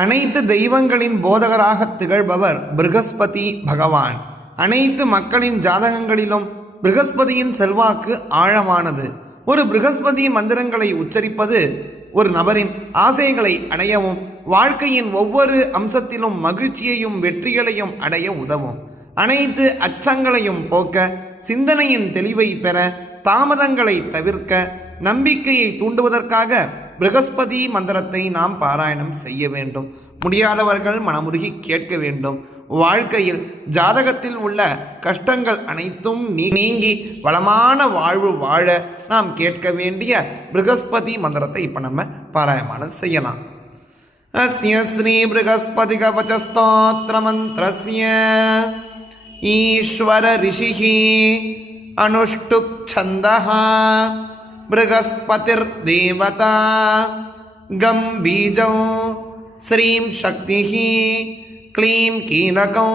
அனைத்து தெய்வங்களின் போதகராக திகழ்பவர் பிருகஸ்பதி பகவான். அனைத்து மக்களின் ஜாதகங்களிலும் பிருகஸ்பதியின் செல்வாக்கு ஆழமானது. ஒரு பிருகஸ்பதி மந்திரங்களை உச்சரிப்பது ஒரு நபரின் ஆசைகளை அடையவும் வாழ்க்கையின் ஒவ்வொரு அம்சத்திலும் மகிழ்ச்சியையும் வெற்றிகளையும் அடைய உதவும். அனைத்து அச்சங்களையும் போக்க, சிந்தனையின் தெளிவை பெற, தாமதங்களை தவிர்க்க, நம்பிக்கையை தூண்டுவதற்காக பிருகஸ்பதி மந்திரத்தை நாம் பாராயணம் செய்ய வேண்டும். முடியாதவர்கள் மனமுருகி கேட்க வேண்டும். வாழ்க்கையில் ஜாதகத்தில் உள்ள கஷ்டங்கள் அனைத்தும் நீங்கி வளமான வாழ்வு வாழ நாம் கேட்க வேண்டிய பிருகஸ்பதி மந்திரத்தை இப்போ நம்ம பாராயணம் செய்யலாம். அஸ்ய ஸ்ரீ பிருகஸ்பதி கவச ஸ்தோத்திர மந்திரஸ்ய ஈஸ்வர ரிஷிஹி அனுஷ்டுப் சந்தஹ பிருகஸ்பதிர் தேவதா கம் பீஜோ ஸ்ரீம் சக்திஹி க்ளீம் கீலகோ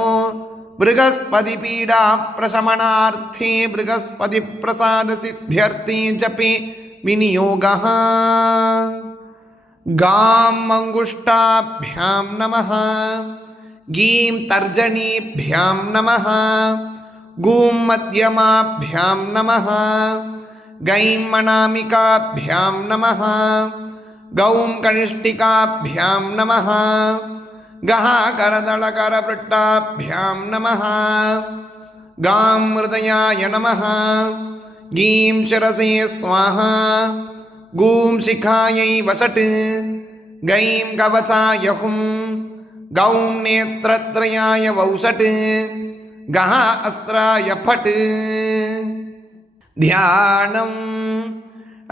பிருகஸ்பதி பீடா பிரசமனார்த்தே பிருகஸ்பதி பிரசாத சித்தியர்த்தே ஜபே விநியோகः. காம் அங்குஷ்டாभ्याம் நமः, கீம் தர்ஜனீभ्याம் நமः, கூம் மத்யமாभ्याம் நமः, கைம் மணாமிகாभ्याம் நமः, கௌம் கனிஷ்டிகாभ्याம் நமः, கஹ கரதளகரபிருட்டாभ्याம் நமः, காம் ஹிருதயாய நமः, கீம் சிரசே ஸ்வாஹா, கூம் சிகாயை வசட், கைம் கவசாய ஹும், கௌம் நேத்ரத்ரயாய வௌசட், கஹ அஸ்த்ராய ஃபட். தியானம்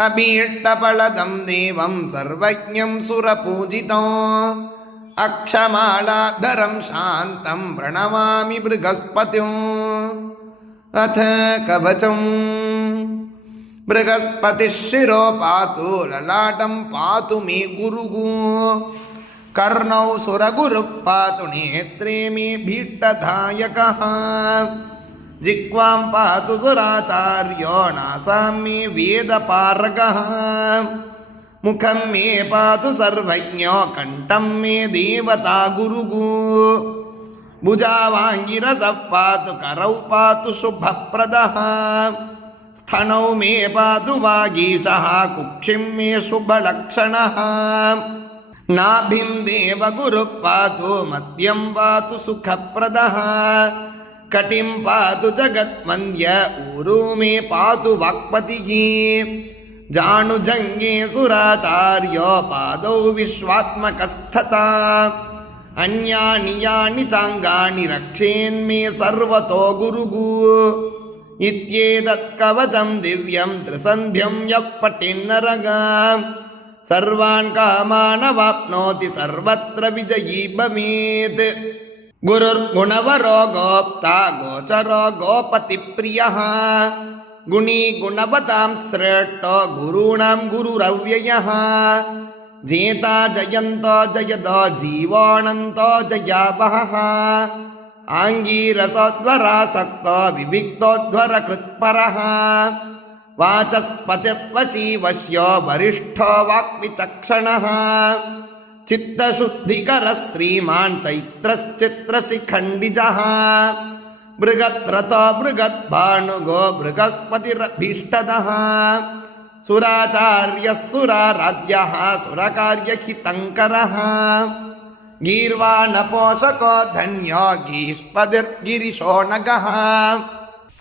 அபீஷ்டபலதம் தேவம் சர்வஜ்ஞம் சுரபூஜிதம் அக்ஷமாலாதரம் சாந்தம் பிரணமாமி பிருகஸ்பதிம். அத கவசம். பிருகஸ்பதிஷிரோ பாது லலாடம் பாது மே குருகு, கர்ணௌ சுரகுரு பாது நேத்ரே மே பீஷ்டதாயகः, ஜிக்வாம் பாது சுராச்சார்யோ நாசாம் மே வேதபாரகः, முகம் மே பாது சர்வஜ்ஞோ கண்டம் மே தேவதா குருகு, புஜாவாங்கிரசः பாது கரௌ பாது சுபப்ரதः, ஸ்தனௌ மே பாது வாகீசः குக்ஷிம் மே சுபலக்ஷணः, நாபிம் தேவகுரு பாது மத்யம் பாது சுகப்ரதः, கட்டிம் பாது ஜகத்வந்திய ஊரு மே பாது வாக்பதிः, ஜானுஜங்கே சுராச்சார்யோ பாதௌ விஸ்வாத்மகஸ்ததா, அன்யானி யானி சாங்கானி ரக்ஷேன்மே சர்வதோ குருகு. இத்யேதத் கவசம் திவ்யம் த்ரிசந்தியம் யப் பட்டேன்னரக, சர்வான் காமானவாப்னோதி சர்வத்ர விஜயீ பவேத். குருர் குணவரோ கோப்தா கோச்சரோ கோபதி பிரியः, குணீ குணவதாம் ஸ்ரேஷ்டோ குருணாம் குருரவ்யயः, ஜேதா ஜயந்தோ ஜயதோ ஜீவானந்தோ ஜயாவஹः, ஆங்கீரசோத்வராசக்தோ விவிக்தோத்வர கிருத்பரः, வாசஸ்பதிர்வசீ வஸ்யோ வரிஷ்டோ வாக்விசக்ஷணः, சித்தசுத்திகரः ஸ்ரீமான் சைத்ரஸ்சித்ரசிகண்டிஜः, பிருகத்ரதோ பிருகத்பானுகோ பிருகஸ்பதிரபீஷ்டதः, சுராச்சார்யः சுராராத்யः சுரகார்யஹிதங்கரः, கீர்வாணபோஷகோ தன்யோ கீஷ்பதிர்கிரிஷோணகः,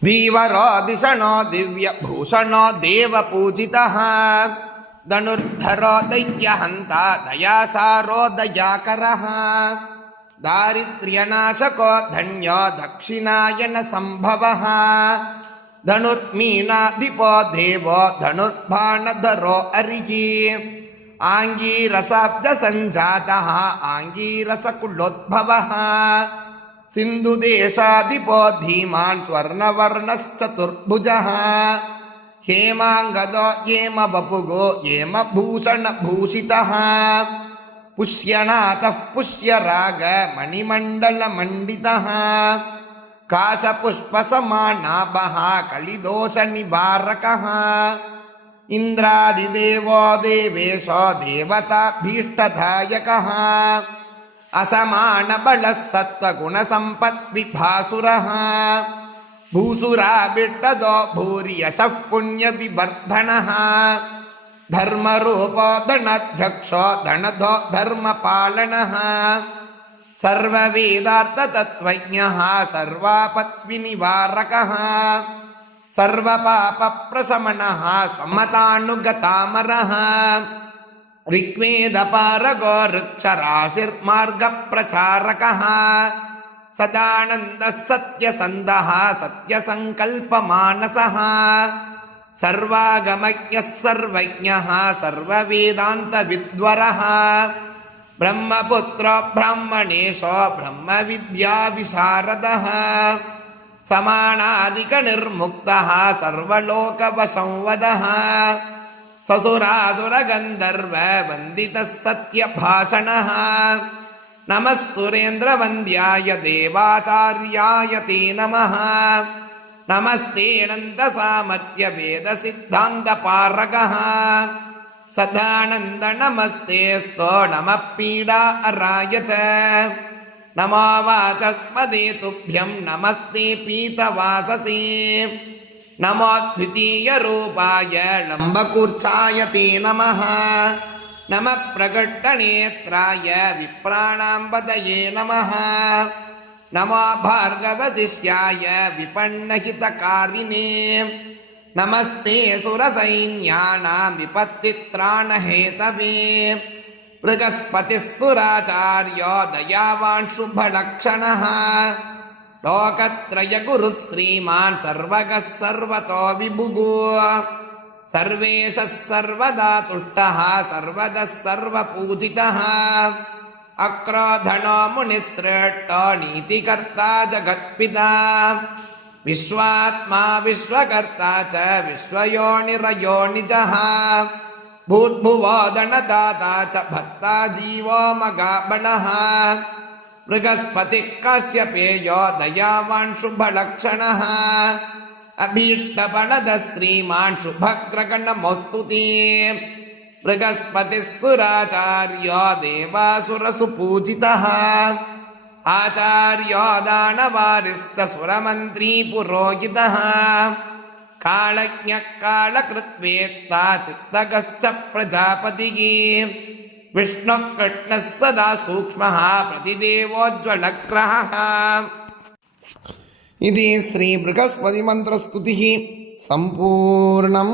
வீவரோ திஷணோ திவ்யபூஷணோ தேவபூஜிதः, தனுர்தரோ தைத்யஹந்தா தயாசாரோ தயாகரः, தாரித்ர்யநாசகோ தன்யோ தக்ஷிணாயன சம்பவः, தனுர்மீனாதிபோ தேவோ தனுர்பாணதரோ அரிகி, ஆங்கீரசாப்த சஞ்சாதः ஆங்கீரசகுலோத்பவः, சிந்துதேசாதிபோ தீமான் ஸ்வர்ணவர்ணஸ்சதுர்புஜः, ஹேமாங்கதோ ஏம வபுகோ ஏம பூஷண பூஷிதः, புஷ்யநாதः புஷ்யராக மணிமண்டல மண்டிதः, காசபுஷ்பசமாநாபः கலிதோஷ நிவாரகः, இந்திராதிதேவோ தேவேஷோ தேவதாபீஷ்டதாயகः, असमानबलः सत्त्वगुणसम्पद्विभासुरः भूसुराभिष्टदो भूर्यशः पुण्यविवर्धनः धर्मरूपो धनाध्यक्षो धनदो धर्मपालनः सर्ववेदार्थतत्त्वज्ञः सर्वापद्विनिवारकः सर्वपापप्रशमनः समतानुगतामरः ऋग्वेदपारगो ऋक्षराशिर्मार्गप्रचारकः सदानन्दः सत्यसन्धः सत्यसङ्कल्पमानसः सर्वागमज्ञः सर्वज्ञः सर्ववेदान्तविद्वरः ब्रह्मपुत्रो ब्राह्मणेशो ब्रह्मविद्याविशारदः समानादिकनिर्मुक्तः सर्वलोकवसंवदः ससुरासुरगन्धर्ववन्दितः सत्यभाषणः नमः सुरेन्द्रवन्द्याय देवाचार्याय ते नमः नमस्ते अनन्तसामर्थ्यवेदसिद्धान्तपारगः सदानन्द नमस्तेऽस्तो नमः पीडाहराय च नमो वाचस्पते तुभ्यं नमस्ते पीतवाससे नमो द्वितीयरूपाय लम्बकूर्चाय ते नमः नमः प्रकटनेत्राय विप्राणां पदये नमः नमो भार्गवशिष्याय विपन्नहितकारिणे नमस्ते सुरसैन्यानां विपत्तित्राणहेतवे बृहस्पतिः सुराचार्यो दयावान् शुभलक्षणः लोकत्रयगुरुः श्रीमान् सर्वगः सर्वतो विभुः सर्वेशः सर्वदा तुष्टः सर्वदः सर्वपूजितः अक्रोधनो मुनिश्रेष्ठो नीतिकर्ता जगत्पिता विश्वात्मा विश्वकर्ता च विश्वयोनिरयोनिजः भूर्भुवोदनदाता च भर्ता जीवो मगाबलः बृहस्पतिः काश्यपेयो दयावान् शुभलक्षणः अभीष्टफलदः श्रीमान् शुभग्रगणमोऽस्तु ते बृहस्पतिः सुराचार्यो देवासुरसुपूजितः आचार्यो दानवारिश्च सुरमन्त्री पुरोहितः कालज्ञः कालकृत्वेत्ता चित्तकश्च प्रजापतिः विष्णुः कृष्णः सदा सूक्ष्मः प्रतिदेवोज्ज्वलग्रहः इति श्री बृहस्पति मंत्रस्तुतिः संपूर्णम्।